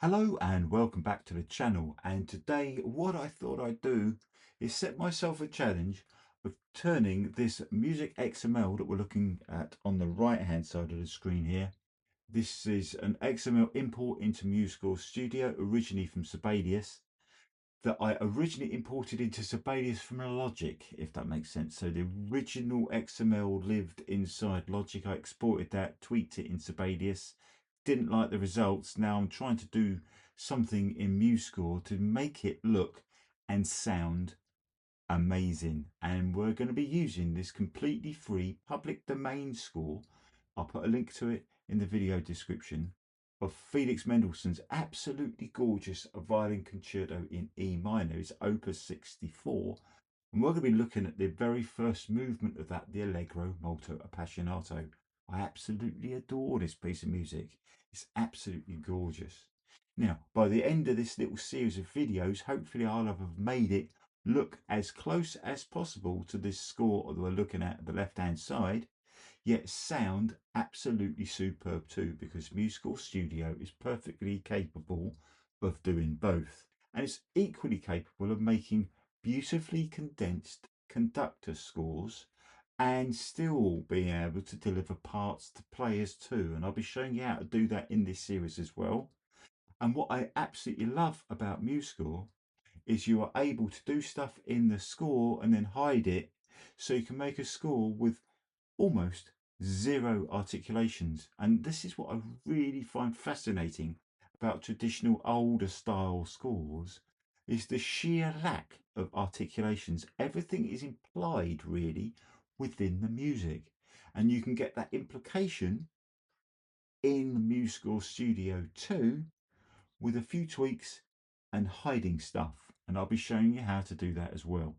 Hello and welcome back to the channel, and today what I thought I'd do is set myself a challenge of turning this music XML that we're looking at on the right hand side of the screen here. This is an XML import into MuseScore Studio, originally from Sibelius, that I originally imported into Sibelius from Logic, if that makes sense. So the original XML lived inside Logic. I exported that, tweaked it in Sibelius, didn't like the results. Now I'm trying to do something in MuseScore to make it look and sound amazing. And we're going to be using this completely free public domain score. I'll put a link to it in the video description, of Felix Mendelssohn's absolutely gorgeous Violin Concerto in E minor. It's Opus 64. And we're going to be looking at the very first movement of that, the Allegro molto appassionato. I absolutely adore this piece of music. It's absolutely gorgeous. Now, by the end of this little series of videos, hopefully I'll have made it look as close as possible to this score that we're looking at the left-hand side, yet sound absolutely superb too, because MuseScore Studio is perfectly capable of doing both. And it's equally capable of making beautifully condensed conductor scores and still being able to deliver parts to players too. And I'll be showing you how to do that in this series as well. And what I absolutely love about MuseScore is you are able to do stuff in the score and then hide it, so you can make a score with almost zero articulations. And this is what I really find fascinating about traditional older style scores, is the sheer lack of articulations. Everything is implied really within the music, and you can get that implication in MuseScore Studio 2 with a few tweaks and hiding stuff, and I'll be showing you how to do that as well.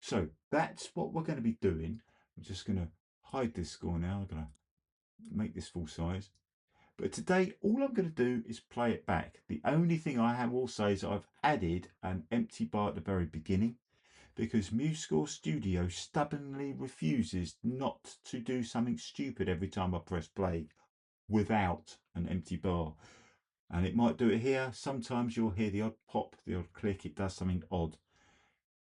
So that's what we're going to be doing. I'm just going to hide this score now. I'm going to make this full size. But today, all I'm going to do is play it back. The only thing I will say is I've added an empty bar at the very beginning, because MuseScore Studio stubbornly refuses not to do something stupid every time I press play without an empty bar. And it might do it here. Sometimes you'll hear the odd pop, the odd click. It does something odd.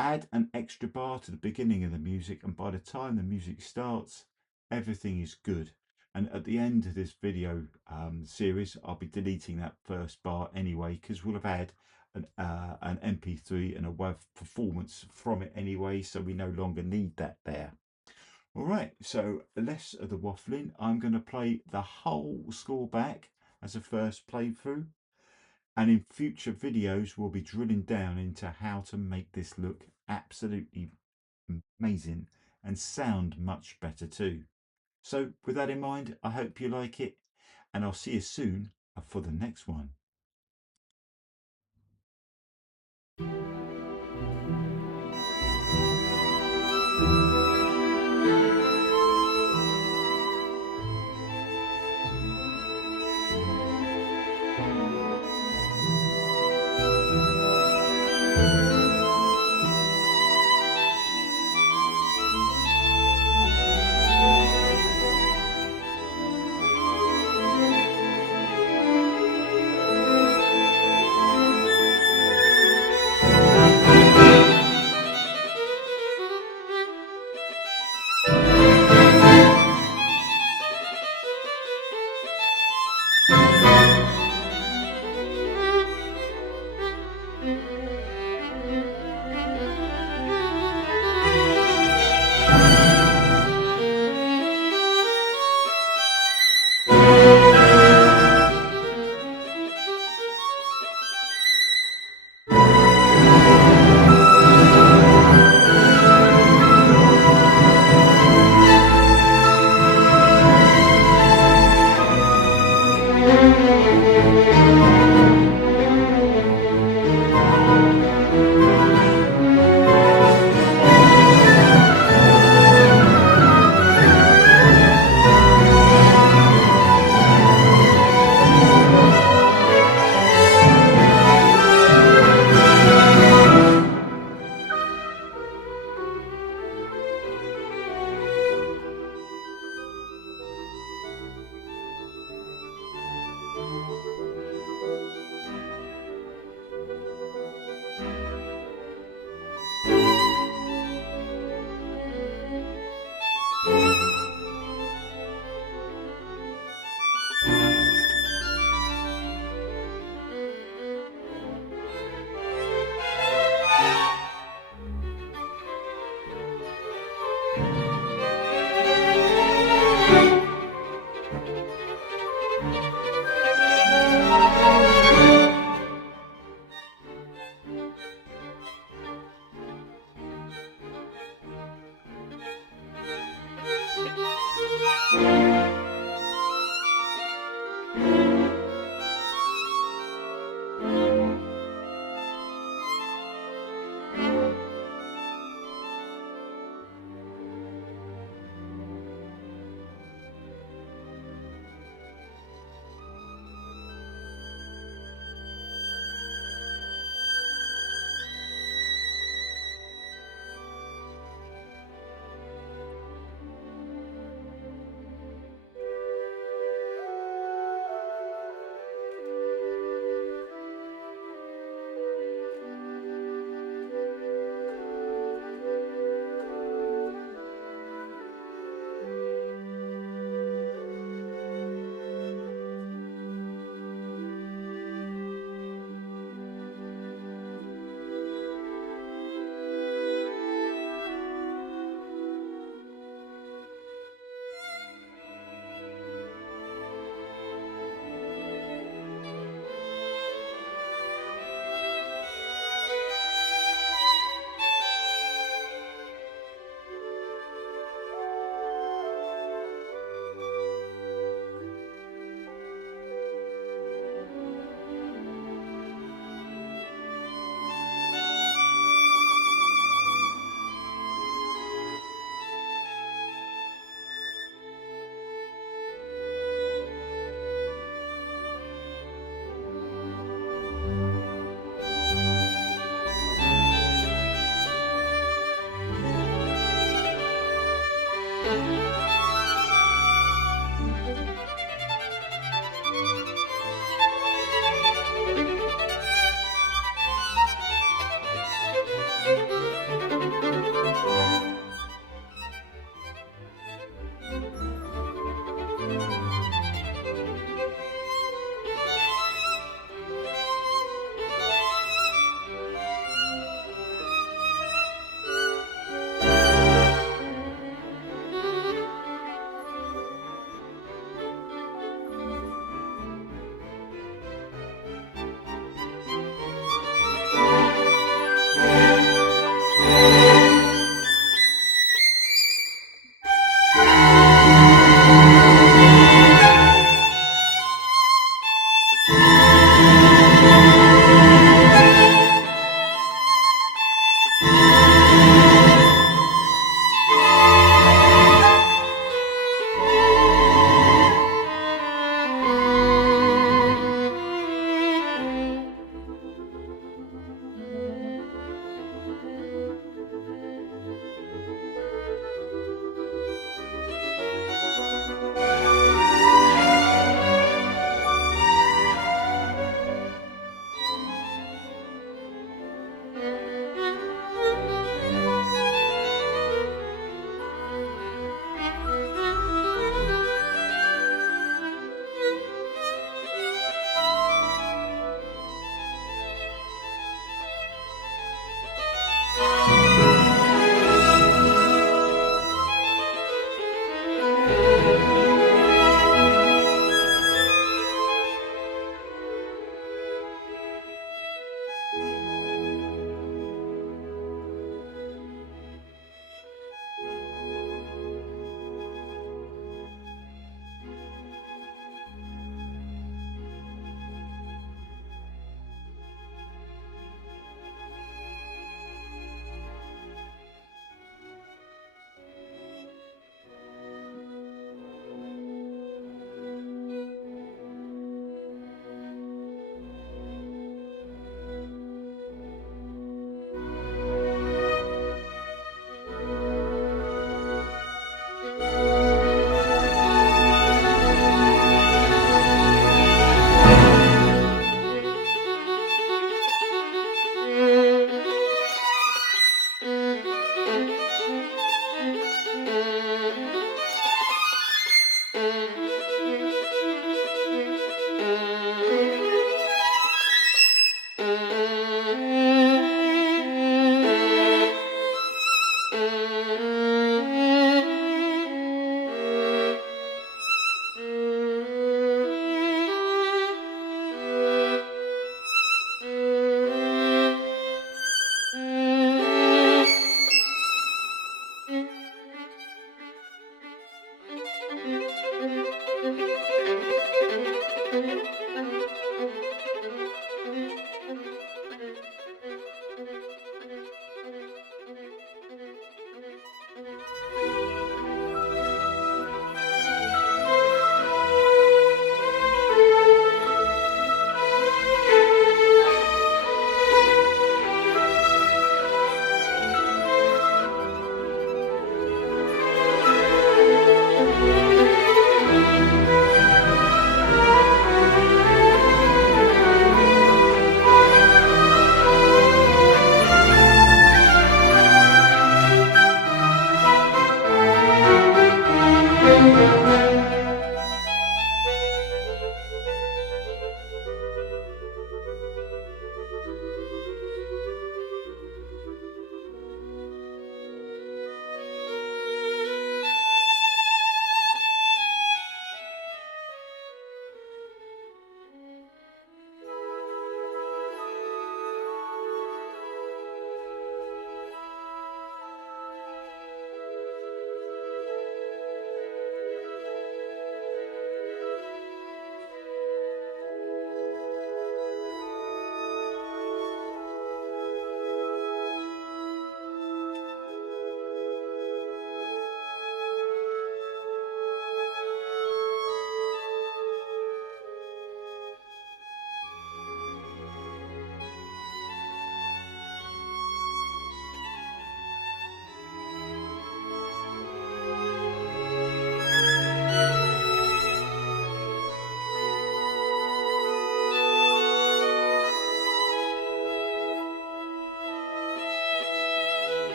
Add an extra bar to the beginning of the music, and by the time the music starts, everything is good. And at the end of this video series, I'll be deleting that first bar anyway, because we'll have had an MP3 and a WAV performance from it anyway, so we no longer need that there. All right, so less of the waffling. I'm going to play the whole score back as a first playthrough. And in future videos, we'll be drilling down into how to make this look absolutely amazing and sound much better too. So with that in mind, I hope you like it, and I'll see you soon for the next one.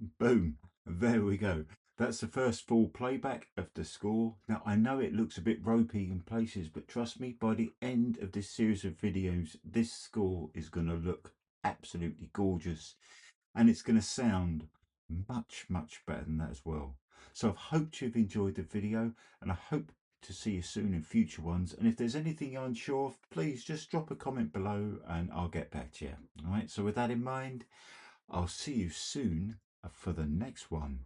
Boom, there we go. That's the first full playback of the score. Now, I know it looks a bit ropey in places, but trust me, by the end of this series of videos, this score is going to look absolutely gorgeous, and it's going to sound much, much better than that as well. So I've hoped you've enjoyed the video, and I hope to see you soon in future ones. And if there's anything you're unsure of, please just drop a comment below and I'll get back to you. All right, so with that in mind, I'll see you soon for the next one.